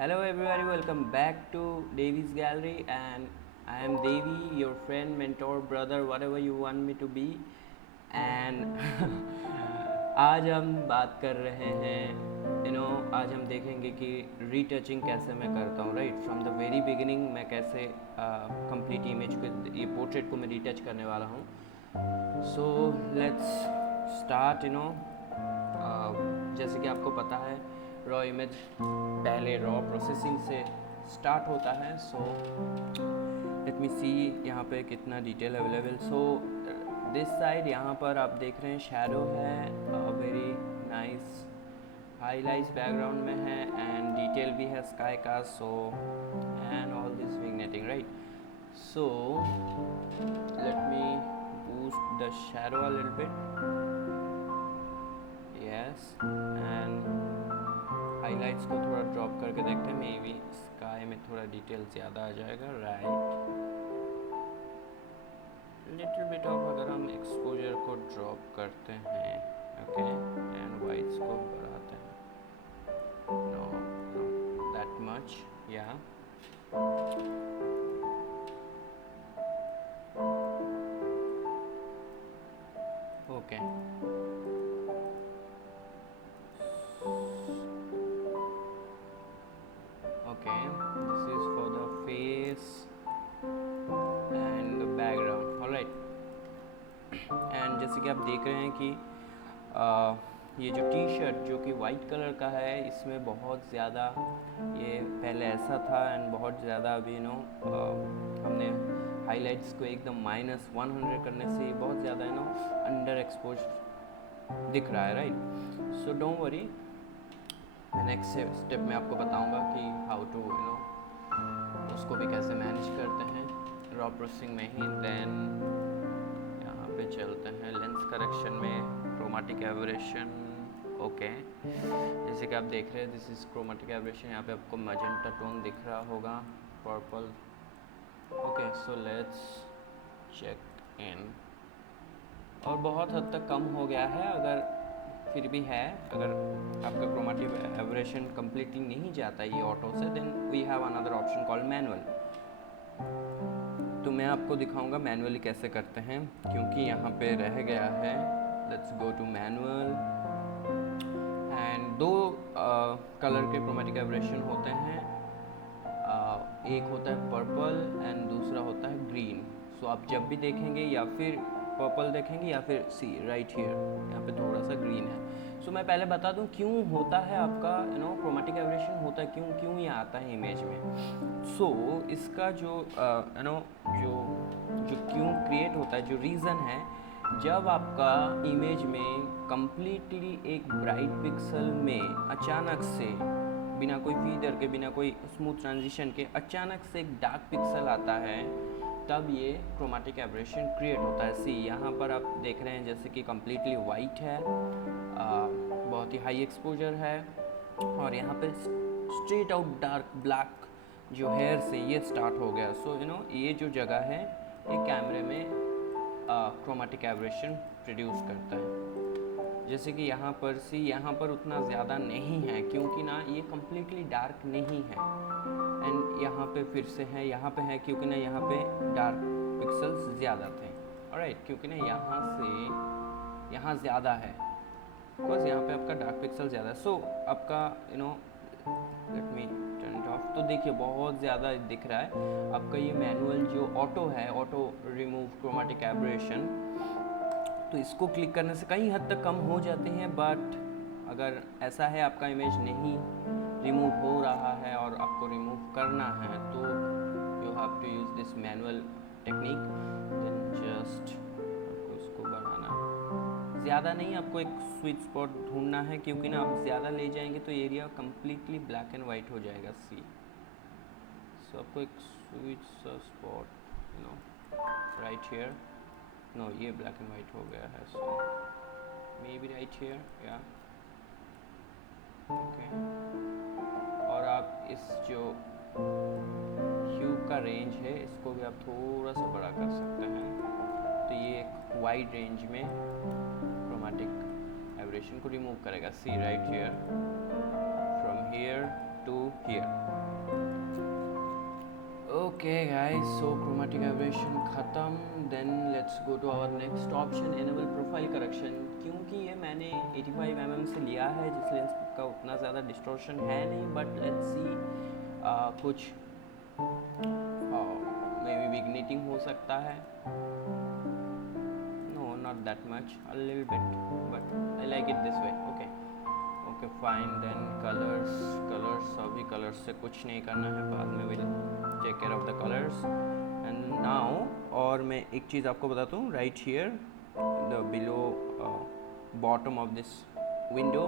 Hello everybody, welcome back to Davy's Gallery and I am Davy, your friend, mentor, brother, whatever you want me to be. And आज हम बात कर रहे हैं आज हम देखेंगे कि रीटचिंग कैसे मैं करता हूँ, right from the very beginning मैं कैसे कंप्लीट इमेज को, ये पोर्ट्रेट को मैं रीटच करने वाला हूँ. So let's start. जैसे कि आपको पता है रॉ इमेज पहले रॉ प्रोसेसिंग से स्टार्ट होता है. सो लेट मी सी यहाँ पे कितना detail available. So this side यहाँ पर आप देख रहे हैं शैडो है, वेरी नाइस हाईलाइट्स बैकग्राउंड में है एंड डिटेल भी है स्काई का. So and all this vignetting, right. So let me boost the shadow a little bit. Yes, and highlights को थोड़ा ड्रॉप करके देखते हैं, मे बी स्काई में थोड़ा डिटेल ज़्यादा आ जाएगा, राइट. लिटिल बिट ऑफ अगर हम एक्सपोजर को ड्रॉप करते हैं, ओके, एंड वाइट्स को बढ़ाते हैं, नो दैट मच, या okay. Okay, this is for the face and the background. All right. And जैसे कि आप देख रहे हैं कि ये जो टी शर्ट जो कि वाइट कलर का है, इसमें बहुत ज़्यादा, ये पहले ऐसा था एंड बहुत ज़्यादा अभी हमने हाइलाइट्स को एकदम -100 करने से बहुत ज़्यादा अंडर एक्सपोज दिख रहा है, right. So don't worry, next step में आपको बताऊंगा कि हाउ टू उसको भी कैसे मैनेज करते हैं रॉ प्रोसेसिंग में ही. देन यहाँ पे चलते हैं लेंस करेक्शन में, क्रोमेटिक एबरेशन. ओके, जैसे कि आप देख रहे हैं दिस इज़ क्रोमेटिक एबरेशन. यहाँ पे आपको मैजेंटा टोन दिख रहा होगा, purple. Okay, so let's check in. और बहुत हद तक कम हो गया है, अगर फिर भी है, अगर आपका क्रोमेटिक एबरेशन कम्प्लीटली नहीं जाता ये ऑटो से, then we have another option called manual. तो मैं आपको दिखाऊंगा मैनुअली कैसे करते हैं, क्योंकि यहाँ पे रह गया है. Let's go to manual. And दो कलर के क्रोमेटिक एबरेशन होते हैं, एक होता है पर्पल एंड दूसरा होता है ग्रीन. सो आप जब भी देखेंगे या फिर पर्पल देखेंगे या फिर सी राइट हियर, यहाँ पे थोड़ा सा ग्रीन है. सो मैं पहले बता दूँ क्यों होता है आपका क्रोमेटिक एबरेशन होता है, क्यों ये आता है इमेज में. सो इसका जो जो क्यों क्रिएट होता है, जो रीज़न है, जब आपका इमेज में कम्प्लीटली एक ब्राइट पिक्सल में अचानक से बिना कोई फीडर के, बिना कोई स्मूथ ट्रांजिशन के अचानक से एक डार्क पिक्सल आता है, तब ये क्रोमेटिक एबरेशन क्रिएट होता है. सी यहाँ पर आप देख रहे हैं जैसे कि कम्प्लीटली वाइट है, बहुत ही हाई एक्सपोजर है, और यहाँ पे स्ट्रेट आउट डार्क ब्लैक जो हेयर से ये स्टार्ट हो गया. सो ये जो जगह है ये कैमरे में क्रोमेटिक एबरेशन प्रोड्यूस करता है. जैसे कि यहाँ पर सी, यहाँ पर उतना ज़्यादा नहीं है क्योंकि ये कम्प्लीटली डार्क नहीं है. एंड यहाँ पे फिर से है, यहाँ पे है क्योंकि यहाँ पे डार्क पिक्सल्स ज़्यादा थे, ऑलराइट, क्योंकि यहाँ से यहाँ ज़्यादा है, बस यहाँ पे आपका डार्क पिक्सल ज़्यादा है. सो आपका let me turn it of. तो देखिए बहुत ज़्यादा दिख रहा है आपका ये मैनुअल जो ऑटो है, ऑटो रिमूव क्रोमेटिक एबरेशन. तो इसको क्लिक करने से कई हद तक कम हो जाते हैं, बट अगर ऐसा है आपका इमेज नहीं रिमूव हो रहा है और आपको रिमूव करना है, तो you have to use this manual technique. Then just आपको इसको बढ़ाना, ज़्यादा नहीं, आपको एक स्वीट स्पॉट ढूंढना है, क्योंकि आप ज़्यादा ले जाएंगे तो area completely black and white हो जाएगा. सी, सो आपको एक स्वीट सा स्पॉट राइट हियर, नो ये ब्लैक एंड वाइट हो गया है, सो मे बी राइट हियर, या ओके. और आप इस जो ह्यू का रेंज है इसको भी आप थोड़ा सा बड़ा कर सकते हैं, तो ये एक वाइड रेंज में क्रोमेटिक एबरेशन को रिमूव करेगा. See right here, from here to here. Okay guys, so chromatic aberration ख़त्म. Then let's go to our next option, enable profile correction. क्योंकि ये मैंने 85 mm से लिया है, जिस लेंस का उतना ज़्यादा डिस्टॉर्शन है नहीं, बट लेट्स सी कुछ मे बी विग्नेटिंग हो सकता है. No, not that much, a little bit, but I like it this way. Okay, fine. Then colors अभी colors से कुछ नहीं करना है, बाद में will take care of the colors. And now, और मैं एक चीज़ आपको बताता हूँ, right here the below bottom of this window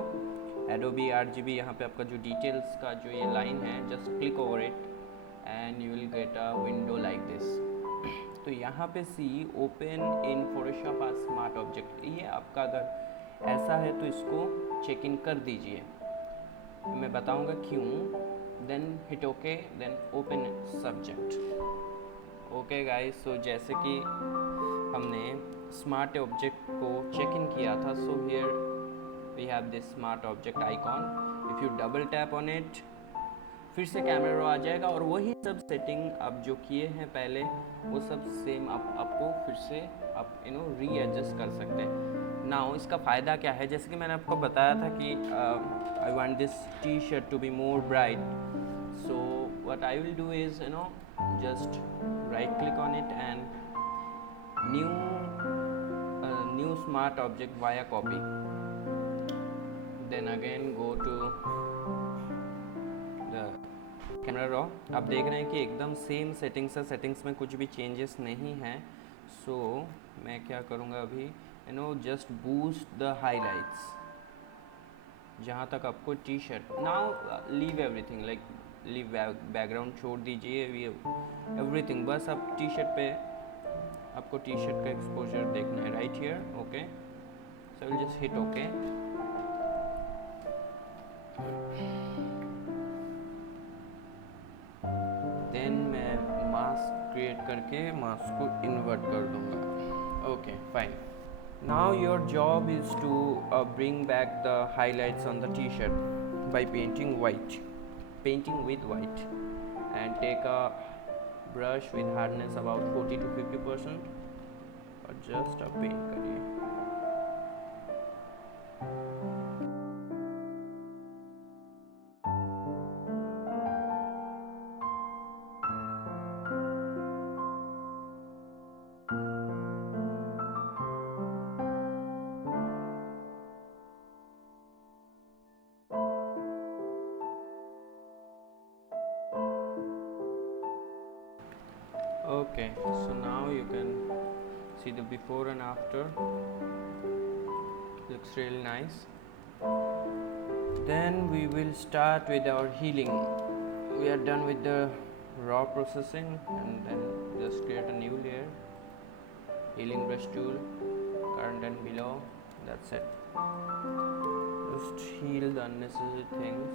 Adobe RGB, यहाँ पे आपका जो details का जो ये line है, just click over it and you will get a window like this. तो यहाँ पे see open in Photoshop a smart object, ये आपका अगर ऐसा है तो इसको चेक इन कर दीजिए. मैं बताऊँगा क्यों. Then hit okay, then open subject. Okay guys, so जैसे कि हमने स्मार्ट ऑब्जेक्ट को चेक इन किया था, so here we have this smart object icon. If you double tap on it, फिर से कैमरा रो आ जाएगा और वही सब सेटिंग आप जो किए हैं पहले, वो सब सेम आपको फिर से आप रीएडजस्ट कर सकते हैं. नाउ इसका फ़ायदा क्या है, जैसे कि मैंने आपको बताया था कि I want this T shirt to be more bright. So what I will do is just right click on it and new smart object via copy. Then again go to the camera raw. आप देख रहे हैं कि एकदम same settings है, settings में कुछ भी चेंजेस नहीं है. सो मैं क्या करूँगा अभी, जस्ट बूस्ट द हाईलाइट्स जहाँ तक आपको T shirt. Now leave everything, like leave background छोड़ दीजिए, एवरीथिंग. बस आप टी शर्ट पे आपको टी शर्ट का एक्सपोजर देखना है, right here. Okay, so will just hit okay. देन मैं मास्क क्रिएट करके मास्क को इन्वर्ट कर दूंगा. Okay fine. Now your job is to bring back the highlights on the t-shirt by painting with white, and take a brush with hardness about 40 to 50% और just paint करिए. Okay, so now you can see the before and after. Looks really nice. Then we will start with our healing. We are done with the raw processing, and then just create a new layer. Healing brush tool, current and below. That's it. Just heal the unnecessary things.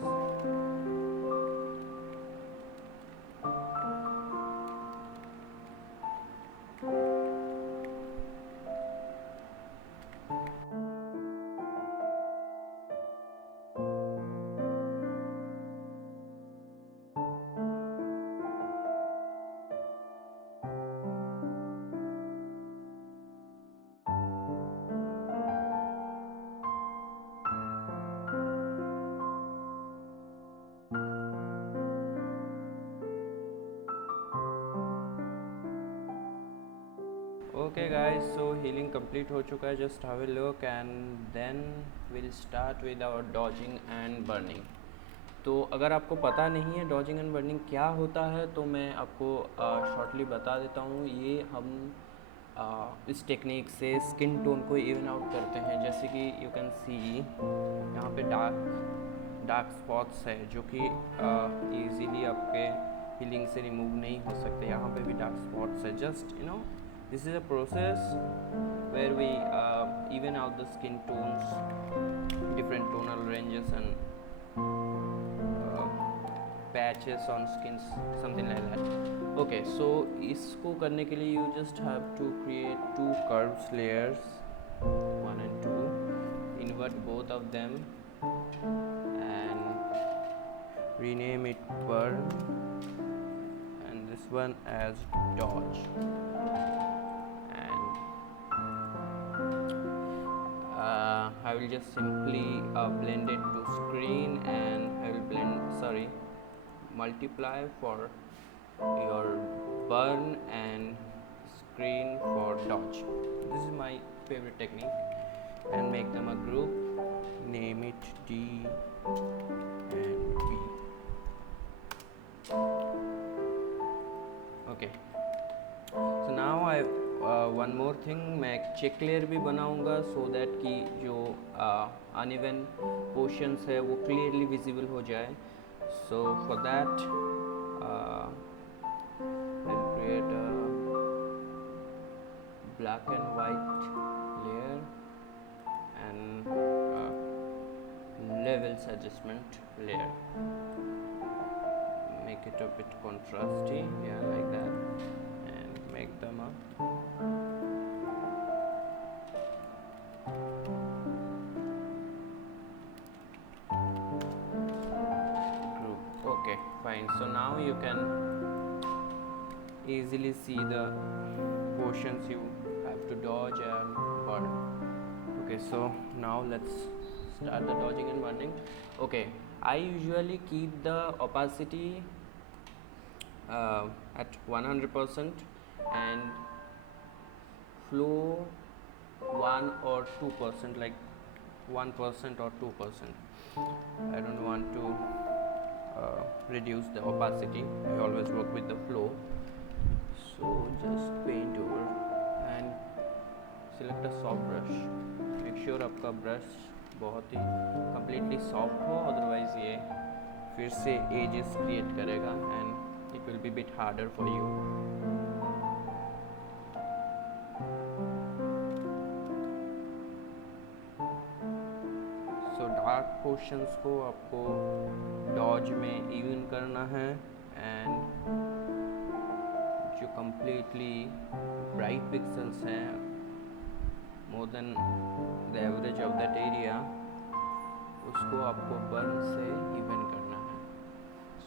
Okay guys, so healing complete हो चुका है. Just have a look and then will start with our dodging and burning. तो अगर आपको पता नहीं है dodging and burning क्या होता है, तो मैं आपको शॉर्टली बता देता हूँ. ये हम इस टेक्निक से स्किन टोन को इवन आउट करते हैं. जैसे कि यू कैन सी यहाँ पे डार्क स्पॉट्स है जो कि ईजीली आपके हीलिंग से रिमूव नहीं हो सकते. यहाँ पे भी डार्क स्पॉट्स है. Just this is a process where we even out the skin tones, different tonal ranges and patches on skins, something like that. Okay, so इसको करने के लिए you just have to create two curves layers, 1 and 2, invert both of them and rename it burn, and this one as dodge. And I will just simply blend it to screen, and I will multiply for your burn and screen for dodge. This is my favorite technique. And make them a group, name it D and B. Okay, so now I one more thing, मैं एक check layer भी बनाऊंगा so that कि जो uneven portions है वो clearly visible हो जाए. So for that I'll create a black and white layer and levels adjustment layer. Make it a bit contrasty, yeah, like that, and make them a group. Okay, fine. So now you can easily see the portions you have to dodge and burn. Okay, so now let's start the dodging and burning. Okay, I usually keep the opacity at 100% and flow 1 or 2%, like 1% or 2%. I don't want to reduce the opacity. I always work with the flow. So just paint over and select a soft brush. Make sure आपका brush बहुत ही completely soft हो, otherwise ये फिर से edges create करेगा and it will be bit harder for you. So dark portions को आपको dodge में even करना है and जो completely bright pixels हैं more than the average of that area उसको आपको burn से even करना है.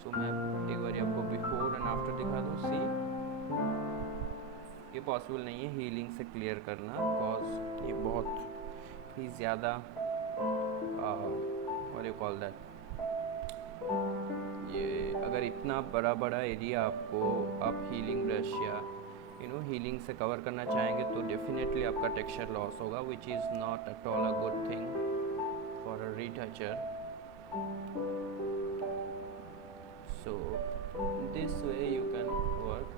So मैं एक बार आपको बिफोर एंड आफ्टर दिखा दूँ. सी ये पॉसिबल नहीं है हीलिंग से क्लियर करना, बिकॉज ये बहुत ही ज़्यादा व्हाट यू कॉल दैट, ये अगर इतना बड़ा बड़ा एरिया आपको आप हीलिंग ब्रश या हीलिंग से कवर करना चाहेंगे तो डेफिनेटली आपका टेक्सचर लॉस होगा, which is not at all a good thing for a retoucher. So this way you can work.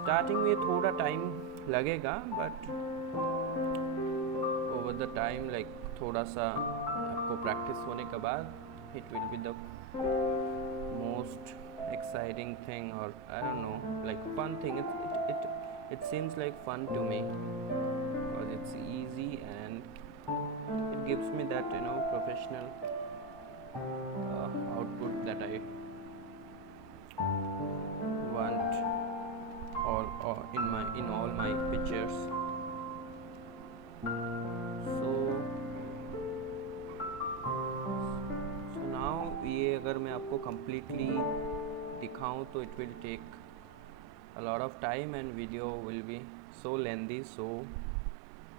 Starting में थोड़ा टाइम लगेगा, but over the time, like थोड़ा सा आपको प्रैक्टिस होने के बाद it will be the most exciting thing, or I don't know, like fun thing. It seems like fun to me because it's easy and it gives me that professional output that I want in all my pictures. So now ये अगर मैं आपको completely दिखाऊं तो it will take a lot of time and video will be so lengthy. So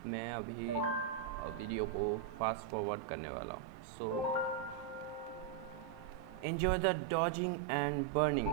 मैं अभी video को fast forward करने वाला हूँ. So enjoy the dodging and burning.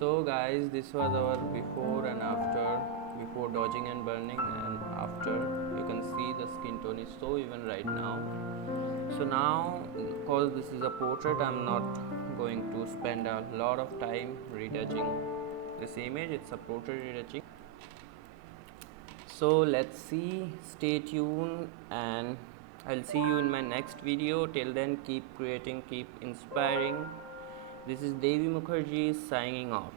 So guys, this was our before and after, before dodging and burning, and after. You can see the skin tone is so even right now. So now, because this is a portrait, I'm not going to spend a lot of time retouching this image. It's a portrait retouching. So let's see, stay tuned, and I'll see you in my next video. Till then, keep creating, keep inspiring. This is Devi Mukherjee signing off.